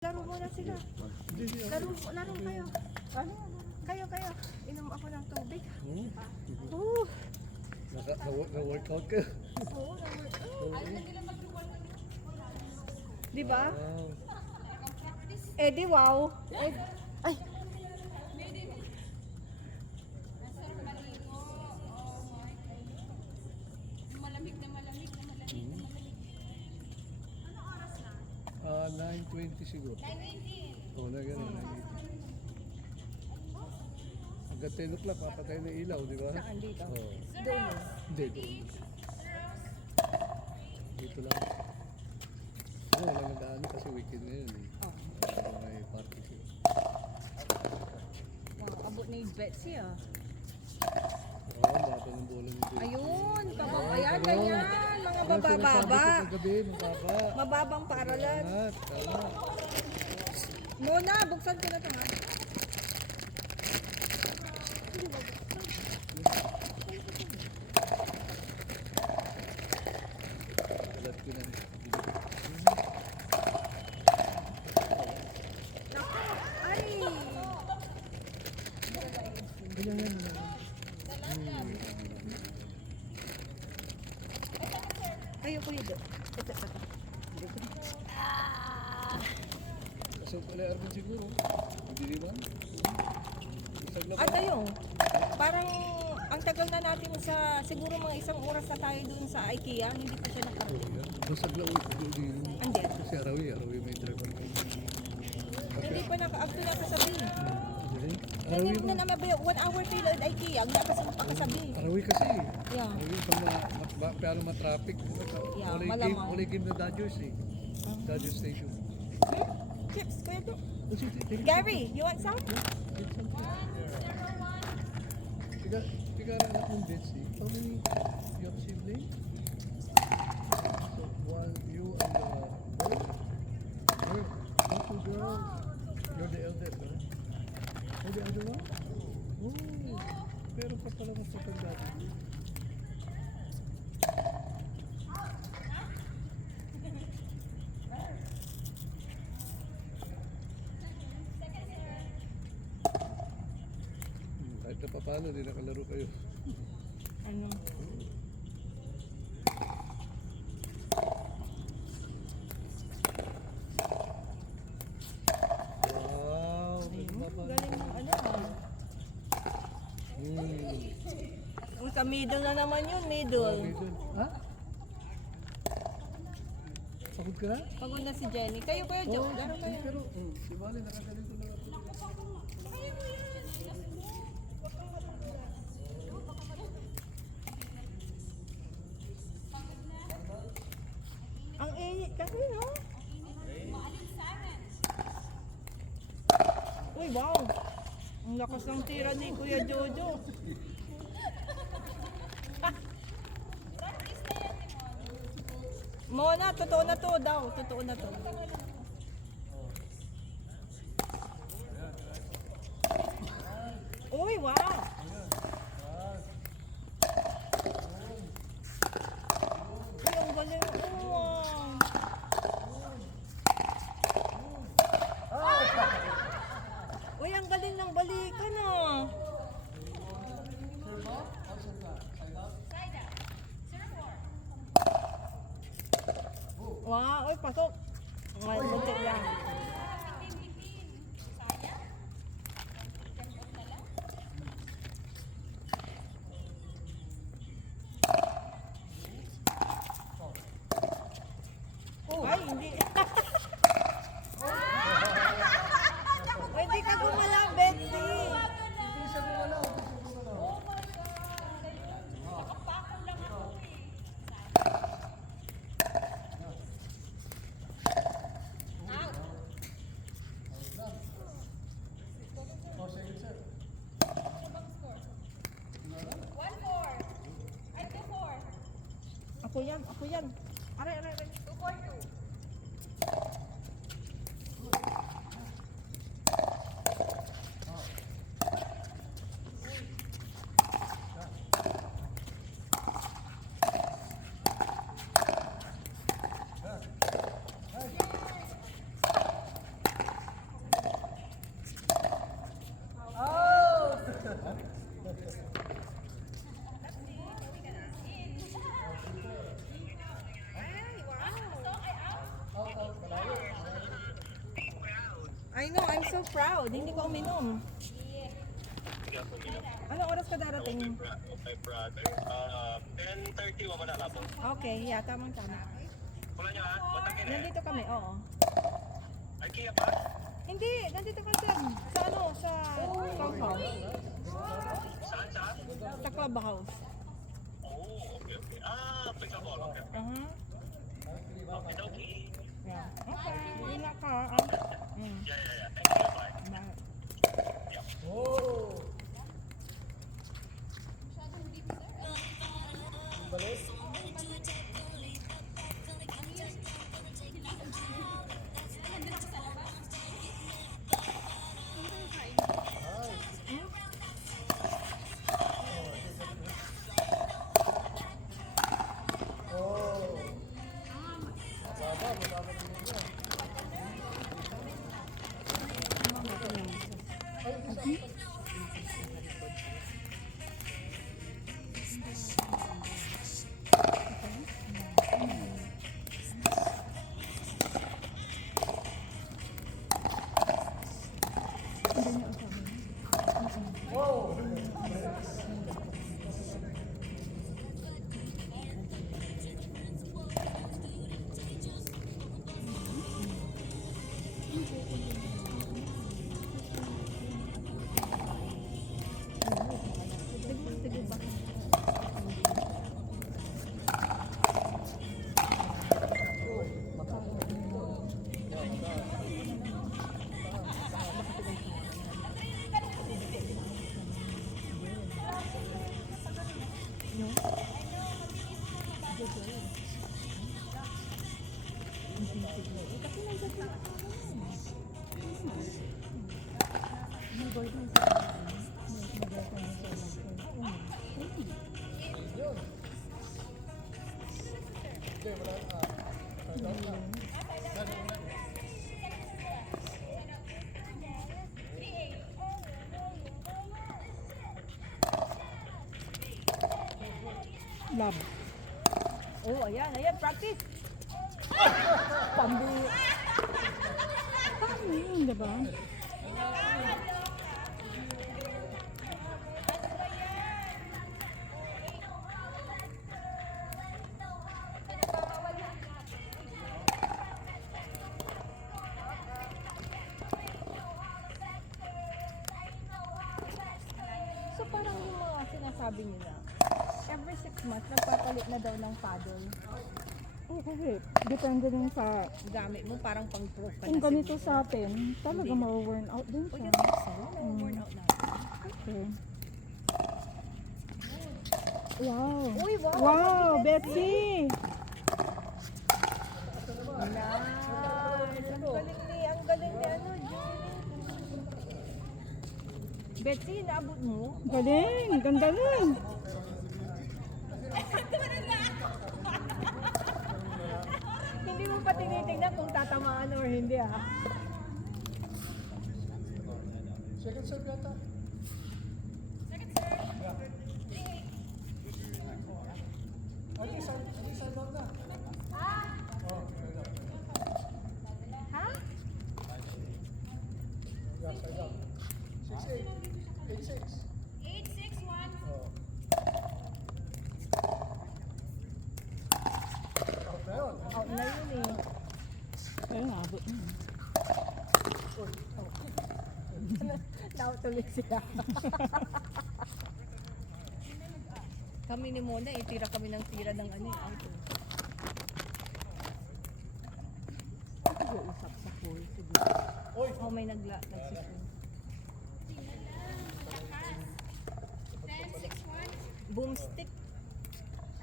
Laro muna sila. Laro kayo. Kayo. Inom ako ng tubig. Na-workout ka? Oo, di ba? Eh di wow. Ay. Malamig na malamig. 9:20 siguro. 9:18. Oo, na gano'n. 9:18. Hanggang 10 o'clock, papatay na ilaw, di ba? Saan dito? Oo. Doon. Hindi, doon. Dito lang. Oo, wala nag-ano kasi weekend na yun eh. Oh. May party siya. Wow, abot na yung Betsy ah. Oo, baba ng bola ni Jay. Ayun, ayan, ganyan. Mga bababa. Gabi, mababa. Mababang paaralan. Lahat, tama. Muna, buksan ko na ito ha. Alat ko na. Ay! Ganyan. Ayoko yun. Ito. So, pala Arvin siguro. Hindi ba? At ayun, parang ang tagal na natin siguro mga isang oras na tayo dun sa IKEA, hindi pa siya nakarating. Basag lang ulit. Andiyan. Kasi arawi may driver kayo. Hindi pa actually nakasabi. Arawi Hindi na naman 1 hour pila at IKEA, wala kasi pakasabi. Arawi kasi. Yeah. Arawi pag pero ma-traffic. Yeah, Wala malamang. game na Dodgers eh. Dodgers Station. Chips, kuya to. Gary! Gary, you want some? Tiga rin ako ng Betsy. How many you have sibling? So, one, you and the boy? Girl. Oh, two girls. You're the eldest, right? Oh, the other one? Oh, pero pa pala mas matanda din. Kahit na pa paano, di nakalaro kayo. Ano? Wow, Galing mo, ano ah. Sa middle na naman yun, middle. Ha? Pagod ka na? Pagod na si Jenny. Kayo kuya Jo, laro kayo. Pero, si Wally nakaganito lang ako. Ang init kasi, no? Uy, wow! Ang lakas ng tira ni Kuya Jojo. Mona, totoo na to daw. Totoo na to. Uy, wow! Uy, ang galing. Wow! Uy, ang galing ng balikan ah. Wow, uy, pasok. Ay, muntik lang. Ay, hindi. Pwede ka gumala, Betsy. Ako yan. Aray. 2-4-2. I know, I'm so proud. Hindi ko uminom. Sige ako minum. Anong oras ka darating? Okay, brother. 10:30 mo na po. Okay, yeah, tamang-tama. Wala niya ha? Batang ina. Nandito kami, oo. IKEA pa? Hindi, nandito kami sa ano, sa clubhouse. Saan? Sa clubhouse. Oh, okay. Pwede ako. Okay. Uh-huh. Okay. Yeah. Okay, wala ka. Yeah. Thank you, bye. Bye. Oh! Balik? Love. Oh, ayan, practice. Pambi. Paano yun, diba? So parang yung mga sinasabi nila, every 6 months, nagpapalit na daw ng paddle. Oo, kasi depende din sa Gamit mo parang pang-proof ka kung na ganito siguro. sa atin, talaga ma-worn out din Oh, siya. you think so? Worn out na. Okay. Wow. Uy, wow! Wow, Betsy! Nice! Ang galing ni ano, Julie. Betsy, naabot mo? Galing, ganda nun. Hindi mo pa tinitingnan kung tatamaan or hindi ah. Second serve yata. Second serve. Side out na. Oh, side out. Ha? Yeah, side out. 6-8. 8-6. 861. Oh. Out na yun. Out na yun eh. Pero naabot mo. Nautuloy sila. Kami ni Mona, tira kami ng tira ng ano eh. Auto. Nag-uusap sa pool. Sige. Oh, may nagsipon. 1061. Boomstick.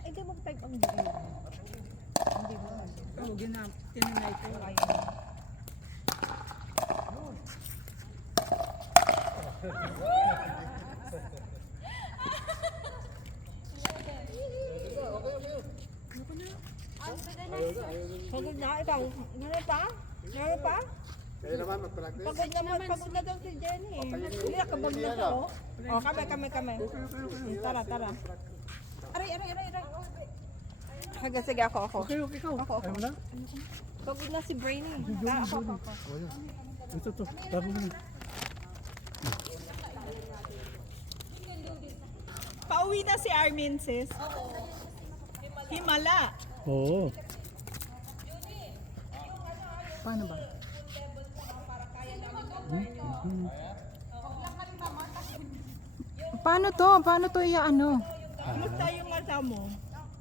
Ay, di mag-type ang video. Hindi ba? Oo, tinanay ko. Ayun. Pagod na, ikaw. Ano pa? Ano pa? Kaya naman mag-practice. Pagod na daw si Jenny. Hindi, nakabag na to. Oh, kami. Tara. Aray. Sige, ako. Okay, ikaw. Ako. Ayaw mo na? Pagod na si Brainy. Ako. Oh, yun. Ito to. Tago mo na. Pauwi na si Armin, sis. Himala. Oo. Paano ba? Paano to? Paano to ano? Kumusta yung mata mo?